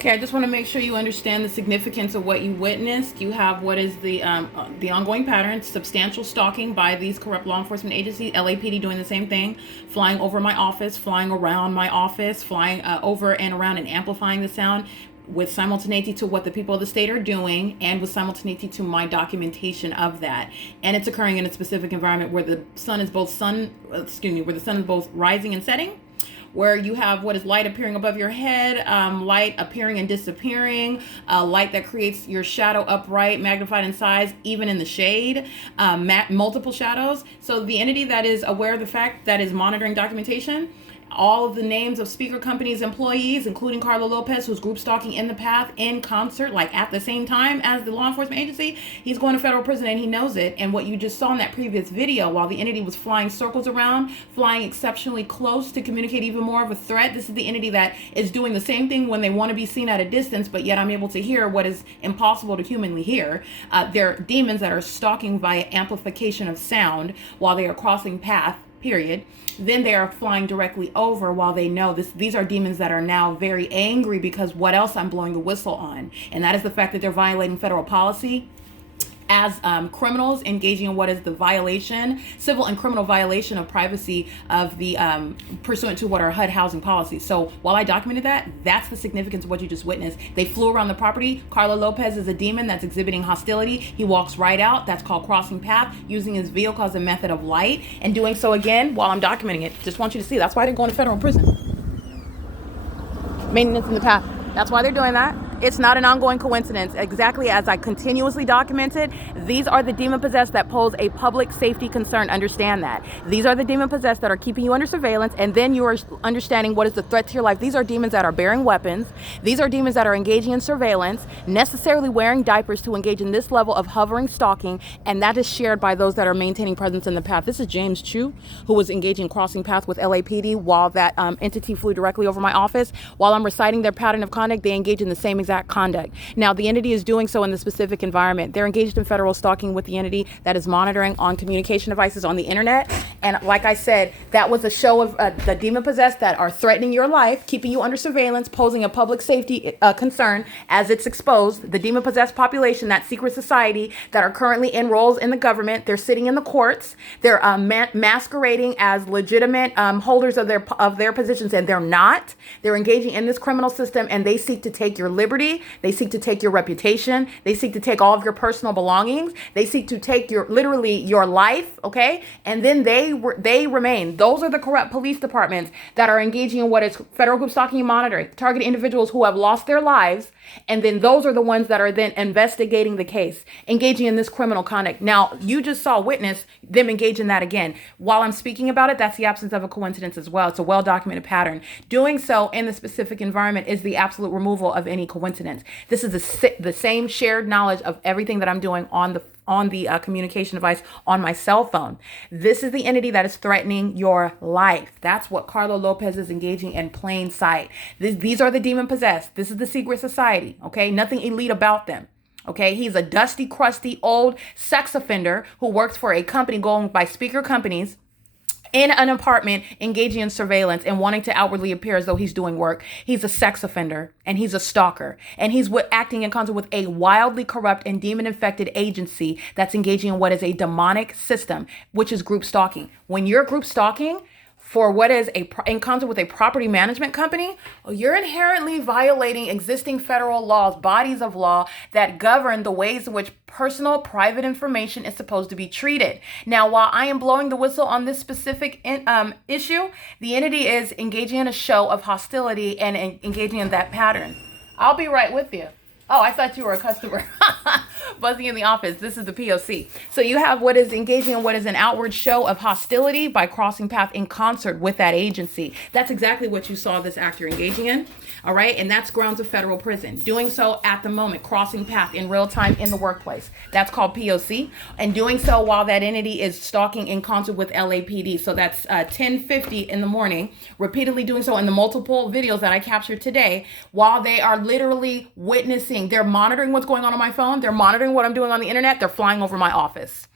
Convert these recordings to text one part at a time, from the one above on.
Okay, I just want to make sure you understand the significance of what you witnessed. You have what is the ongoing pattern: substantial stalking by these corrupt law enforcement agencies. LAPD doing the same thing, flying over my office, flying around my office, flying over and around and amplifying the sound with simultaneity to what the people of the state are doing and with simultaneity to my documentation of that. And it's occurring in a specific environment where the sun is both rising and setting, where you have what is light appearing above your head, light appearing and disappearing, light that creates your shadow upright, magnified in size, even in the shade, multiple shadows. So the entity that is aware of the fact that is monitoring documentation, all of the names of speaker companies' employees, including Carlo Lopez, who's group stalking in the path in concert, like at the same time as the law enforcement agency. He's going to federal prison and he knows it. And what you just saw in that previous video, while the entity was flying circles around, flying exceptionally close to communicate even more of a threat, this is the entity that is doing the same thing when they want to be seen at a distance, but yet I'm able to hear what is impossible to humanly hear. They're demons that are stalking via amplification of sound while they are crossing path, period. Then they are flying directly over while they know this. These are demons that are now very angry because what else I'm blowing the whistle on, and that is the fact that they're violating federal policy as criminals engaging in what is the violation, civil and criminal violation of privacy of the pursuant to what are HUD housing policies. So while I documented that, that's the significance of what you just witnessed. They flew around the property. Carlo Lopez is a demon that's exhibiting hostility. He walks right out. That's called crossing path, using his vehicle as a method of light, and doing so again while I'm documenting it. Just want you to see. That's why they're going to federal prison. Maintenance in the path. That's why they're doing that. It's not an ongoing coincidence. Exactly as I continuously documented, these are the demon-possessed that pose a public safety concern. Understand that. These are the demon-possessed that are keeping you under surveillance, and then you are understanding what is the threat to your life. These are demons that are bearing weapons. These are demons that are engaging in surveillance, necessarily wearing diapers to engage in this level of hovering stalking, and that is shared by those that are maintaining presence in the path. This is James Chu, who was engaging in crossing path with LAPD while that entity flew directly over my office. While I'm reciting their pattern of conduct, they engage in the same exact conduct. Now, the entity is doing so in the specific environment. They're engaged in federal stalking with the entity that is monitoring on communication devices on the internet. And like I said, that was a show of the demon-possessed that are threatening your life, keeping you under surveillance, posing a public safety concern as it's exposed. The demon-possessed population, that secret society that are currently in roles in the government, they're sitting in the courts. They're masquerading as legitimate holders of their positions, and they're not. They're engaging in this criminal system, and they seek to take your liberty. They seek to take your reputation. They seek to take all of your personal belongings. They seek to take literally your life, okay? And then they remain. Those are the corrupt police departments that are engaging in what is federal group stalking and monitoring, targeting individuals who have lost their lives. And then those are the ones that are then investigating the case, engaging in this criminal conduct. Now, you just saw witness them engage in that again. While I'm speaking about it, that's the absence of a coincidence as well. It's a well-documented pattern. Doing so in the specific environment is the absolute removal of any coincidence. This is the same shared knowledge of everything that I'm doing on the communication device on my cell phone. This is the entity that is threatening your life. That's what Carlo Lopez is engaging in plain sight. These are the demon possessed. This is the secret society. Okay, nothing elite about them. Okay, he's a dusty, crusty, old sex offender who works for a company going by speaker companies in an apartment, engaging in surveillance and wanting to outwardly appear as though he's doing work. He's a sex offender and he's a stalker, and he's acting in concert with a wildly corrupt and demon-infected agency that's engaging in what is a demonic system, which is group stalking. When you're group stalking for what is in concert with a property management company, you're inherently violating existing federal laws, bodies of law that govern the ways in which personal, private information is supposed to be treated. Now, while I am blowing the whistle on this specific issue, the entity is engaging in a show of hostility and engaging in that pattern. I'll be right with you. Oh, I thought you were a customer. Buzzing in the office. This is the P.O.C. So you have what is engaging in what is an outward show of hostility by crossing path in concert with that agency. That's exactly what you saw this actor engaging in. All right. And that's grounds of federal prison. Doing so at the moment, crossing path in real time in the workplace. That's called P.O.C. And doing so while that entity is stalking in concert with LAPD. So that's 10:50 in the morning, repeatedly doing so in the multiple videos that I captured today while they are literally witnessing. They're monitoring what's going on my phone. They're monitoring what I'm doing on the internet. They're flying over my office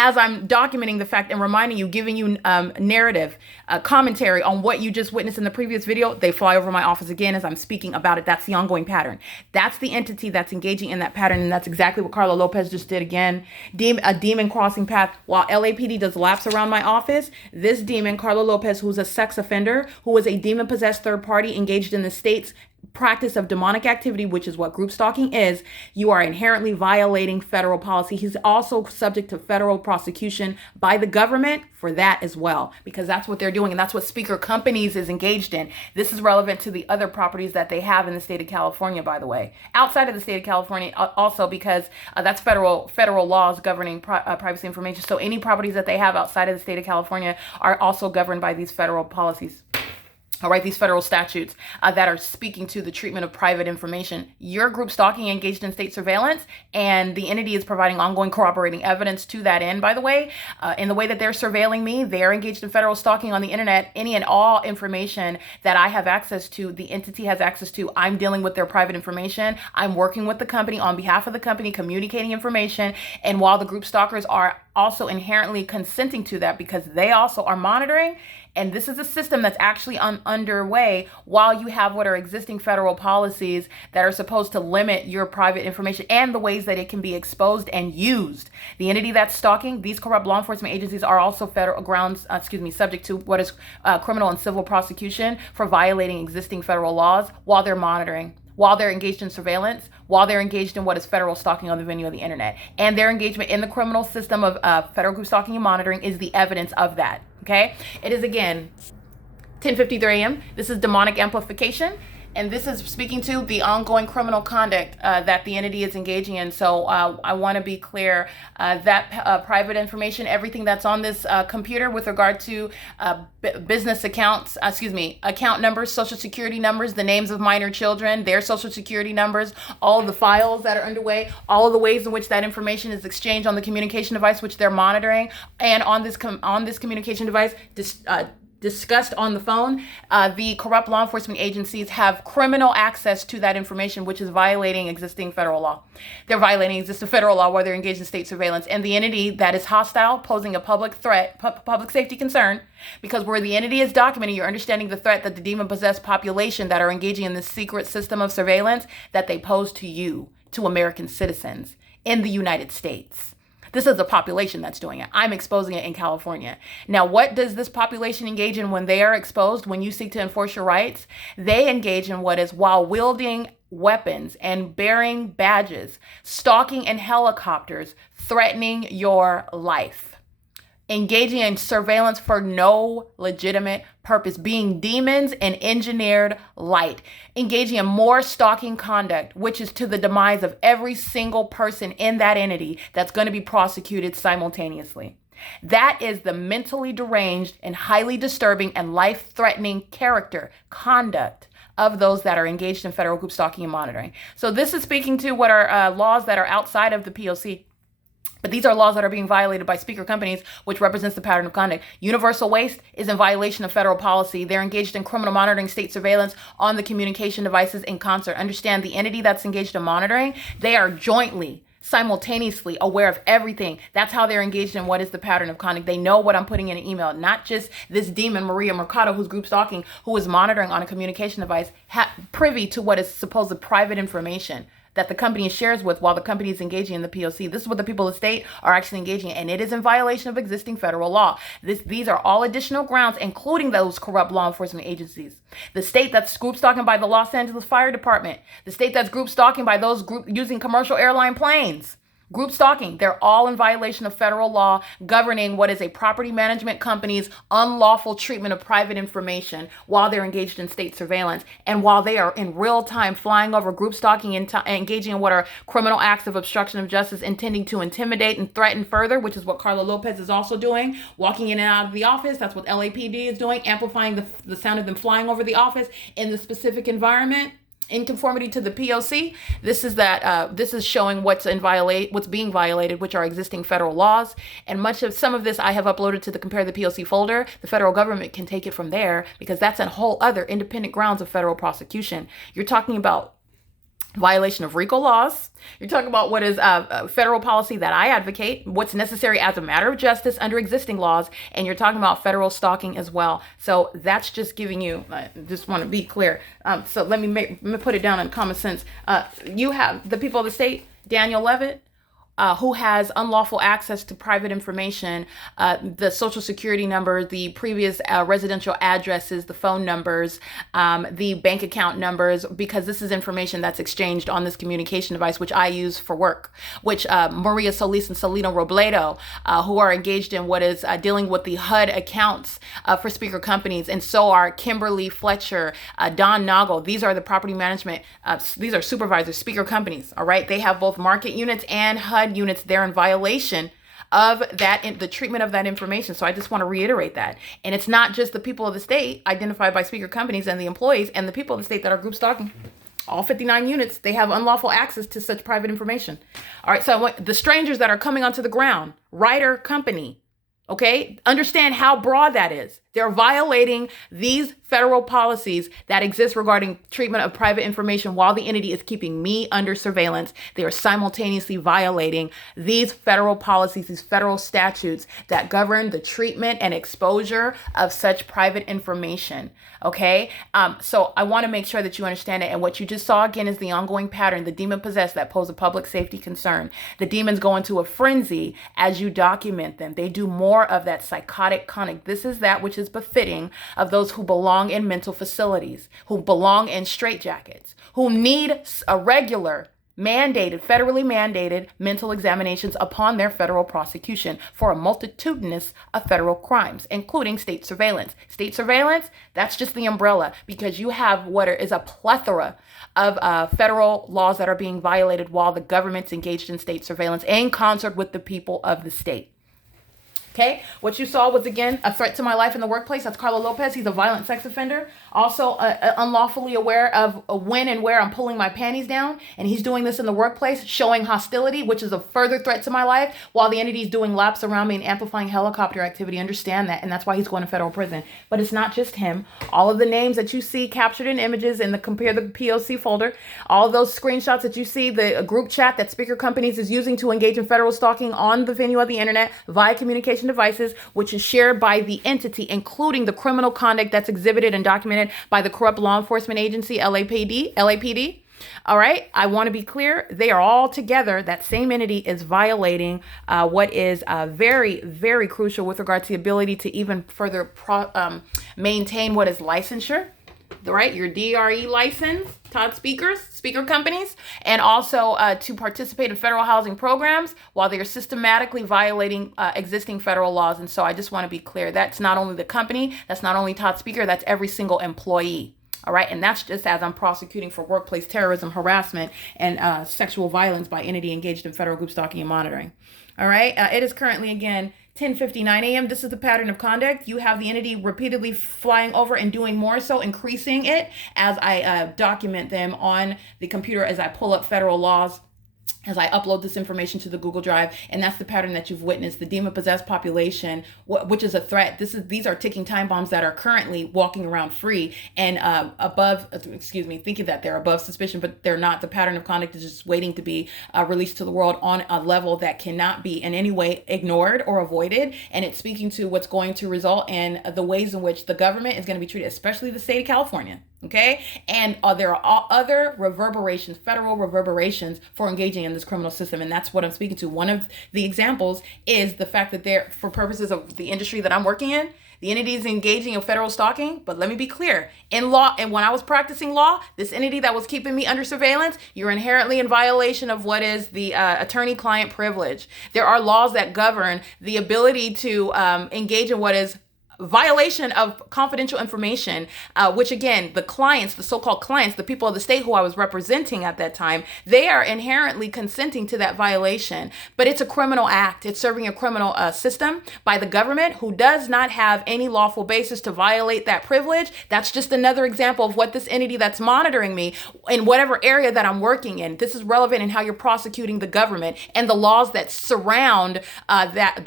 as I'm documenting the fact and reminding you, giving you narrative, commentary on what you just witnessed in the previous video, they fly over my office again as I'm speaking about it. That's the ongoing pattern. That's the entity that's engaging in that pattern, and that's exactly what Carla Lopez just did again. A demon crossing path. While LAPD does laps around my office, this demon, Carla Lopez, who's a sex offender, who was a demon-possessed third party engaged in the state's practice of demonic activity, which is what group stalking is, you are inherently violating federal policy. He's also subject to federal prosecution by the government for that as well, because that's what they're doing, and that's what Speaker Companies is engaged in. This is relevant to the other properties that they have in the state of California, by the way. Outside of the state of California also, because that's federal laws governing privacy information. So any properties that they have outside of the state of California are also governed by these federal policies. All right, these federal statutes that are speaking to the treatment of private information. Your group stalking engaged in state surveillance, and the entity is providing ongoing corroborating evidence to that end, by the way. In the way that they're surveilling me, they're engaged in federal stalking on the internet. Any and all information that I have access to, the entity has access to. I'm dealing with their private information. I'm working with the company on behalf of the company, communicating information. And while the group stalkers are also inherently consenting to that, because they also are monitoring, and this is a system that's actually underway while you have what are existing federal policies that are supposed to limit your private information and the ways that it can be exposed and used. The entity that's stalking, these corrupt law enforcement agencies are also federal grounds, subject to what is criminal and civil prosecution for violating existing federal laws while they're monitoring, while they're engaged in surveillance, while they're engaged in what is federal stalking on the venue of the internet. And their engagement in the criminal system of federal group stalking and monitoring is the evidence of that. Okay, it is again 10:53 a.m. This is demonic amplification, and this is speaking to the ongoing criminal conduct that the entity is engaging in. So I want to be clear that private information, everything that's on this computer with regard to business accounts, account numbers, social security numbers, the names of minor children, their social security numbers, all of the files that are underway, all of the ways in which that information is exchanged on the communication device, which they're monitoring, and on this communication device, discussed on the phone, the corrupt law enforcement agencies have criminal access to that information, which is violating existing federal law. They're violating existing federal law while they're engaged in state surveillance. And the entity that is hostile, posing a public threat, public safety concern, because where the entity is documenting, you're understanding the threat that the demon-possessed population that are engaging in this secret system of surveillance that they pose to you, to American citizens in the United States. This is a population that's doing it. I'm exposing it in California. Now, what does this population engage in when they are exposed, when you seek to enforce your rights? They engage in what is, while wielding weapons and bearing badges, stalking in helicopters, threatening your life. Engaging in surveillance for no legitimate purpose, being demons in engineered light, engaging in more stalking conduct, which is to the demise of every single person in that entity that's going to be prosecuted simultaneously. That is the mentally deranged and highly disturbing and life-threatening conduct of those that are engaged in federal group stalking and monitoring. So this is speaking to what are laws that are outside of the P.O.C., but these are laws that are being violated by Speaker Companies, which represents the pattern of conduct. Universal Waste is in violation of federal policy. They're engaged in criminal monitoring, state surveillance on the communication devices in concert. Understand, the entity that's engaged in monitoring, they are jointly, simultaneously aware of everything. That's how they're engaged in what is the pattern of conduct. They know what I'm putting in an email, not just this demon, Maria Mercado, who's group stalking, who is monitoring on a communication device, privy to what is supposed private information that the company shares with while the company is engaging in the P.O.C. This is what the people of the state are actually engaging in, and it is in violation of existing federal law. These are all additional grounds, including those corrupt law enforcement agencies. The state that's group stalking by the Los Angeles Fire Department, the state that's group stalking by those using commercial airline planes. Group stalking, they're all in violation of federal law governing what is a property management company's unlawful treatment of private information while they're engaged in state surveillance, and while they are in real time flying over group stalking and engaging in what are criminal acts of obstruction of justice intending to intimidate and threaten further, which is what Carla Lopez is also doing, walking in and out of the office. That's what LAPD is doing, amplifying the sound of them flying over the office in the specific environment. In conformity to the P.O.C., this is showing what's being violated, which are existing federal laws. And some of this I have uploaded to the Compare the P.O.C. folder. The federal government can take it from there, because that's a whole other independent grounds of federal prosecution. You're talking about violation of RICO laws, You're talking about what is federal policy that I advocate, what's necessary as a matter of justice under existing laws, and you're talking about federal stalking as well. So that's just giving you, I just want to be clear. So let me put it down in common sense. You have the people of the state, Daniel Levitt, who has unlawful access to private information, the social security number, the previous residential addresses, the phone numbers, the bank account numbers, because this is information that's exchanged on this communication device, which I use for work, which Maria Solis and Celino Robledo, who are engaged in what is dealing with the HUD accounts for speaker companies, and so are Kimberly Fletcher, Don Noggle. These are the property management, these are supervisors, speaker companies, all right? They have both market units and HUD units. They're in violation of that, in the treatment of that information. So I just want to reiterate that. And it's not just the people of the state identified by speaker companies and the employees and the people of the state that are group stalking. All 59 units, they have unlawful access to such private information. All right, so the strangers that are coming onto the ground, Ryder Company, okay, understand how broad that is. They're violating these federal policies that exist regarding treatment of private information while the entity is keeping me under surveillance. They are simultaneously violating these federal policies, these federal statutes that govern the treatment and exposure of such private information. Okay, so I want to make sure that you understand it. And what you just saw again is the ongoing pattern, the demon possessed that pose a public safety concern. The demons go into a frenzy as you document them. They do more of that psychotic conic. This is that which is befitting of those who belong in mental facilities, who belong in straitjackets, who need a regular federally mandated mental examinations upon their federal prosecution for a multitudinous of federal crimes, including state surveillance. State surveillance, that's just the umbrella, because you have what is a plethora of federal laws that are being violated while the government's engaged in state surveillance in concert with the people of the state. Okay, what you saw was, again, a threat to my life in the workplace. That's Carlo Lopez. He's a violent sex offender. Also unlawfully aware of when and where I'm pulling my panties down. And he's doing this in the workplace, showing hostility, which is a further threat to my life, while the entity is doing laps around me and amplifying helicopter activity. Understand that. And that's why he's going to federal prison. But it's not just him. All of the names that you see captured in images in the Compare the P.O.C. folder, all of those screenshots that you see, the group chat that speaker companies is using to engage in federal stalking on the venue of the internet via communication devices, which is shared by the entity, including the criminal conduct that's exhibited and documented by the corrupt law enforcement agency, LAPD. All right, I want to be clear. They are all together. That same entity is violating what is very, very crucial with regard to the ability to even further maintain what is licensure. Right, your DRE license, Todd speaker companies, and also to participate in federal housing programs while they are systematically violating existing federal laws. And so I just want to be clear, that's not only the company, that's not only Todd Speaker, that's every single employee. All right, and that's just as I'm prosecuting for workplace terrorism, harassment, and sexual violence by entity engaged in federal group stalking and monitoring. All right, it is currently, again, 10:59 a.m. This is the pattern of conduct. You have the entity repeatedly flying over and doing more so, increasing it as I document them on the computer, as I pull up federal laws, as I upload this information to the Google Drive. And that's the pattern that you've witnessed. The demon-possessed population, which is a threat. These are ticking time bombs that are currently walking around free and thinking that they're above suspicion, but they're not. The pattern of conduct is just waiting to be released to the world on a level that cannot be in any way ignored or avoided. And it's speaking to what's going to result in the ways in which the government is going to be treated, especially the state of California. Okay, and there are other reverberations, federal reverberations for engaging in this criminal system, and that's what I'm speaking to. One of the examples is the fact that for purposes of the industry that I'm working in, the entity is engaging in federal stalking. But let me be clear, in law, and when I was practicing law, this entity that was keeping me under surveillance, you're inherently in violation of what is the attorney-client privilege. There are laws that govern the ability to engage in what is violation of confidential information, which again, the clients, the so-called clients, the people of the state who I was representing at that time, they are inherently consenting to that violation. But it's a criminal act. It's serving a criminal system by the government who does not have any lawful basis to violate that privilege. That's just another example of what this entity that's monitoring me in whatever area that I'm working in. This is relevant in how you're prosecuting the government and the laws that surround that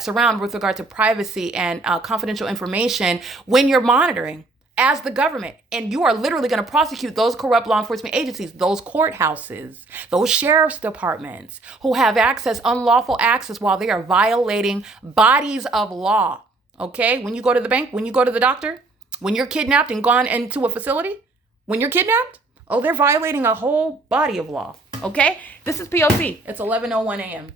surround with regard to privacy and confidential information when you're monitoring. as the government. And you are literally going to prosecute those corrupt law enforcement agencies, those courthouses, those sheriff's departments who have unlawful access while they are violating bodies of law. Okay? When you go to the bank, when you go to the doctor, when you're kidnapped and gone into a facility, when you're kidnapped, they're violating a whole body of law. Okay? This is P.O.C. It's 11:01 a.m.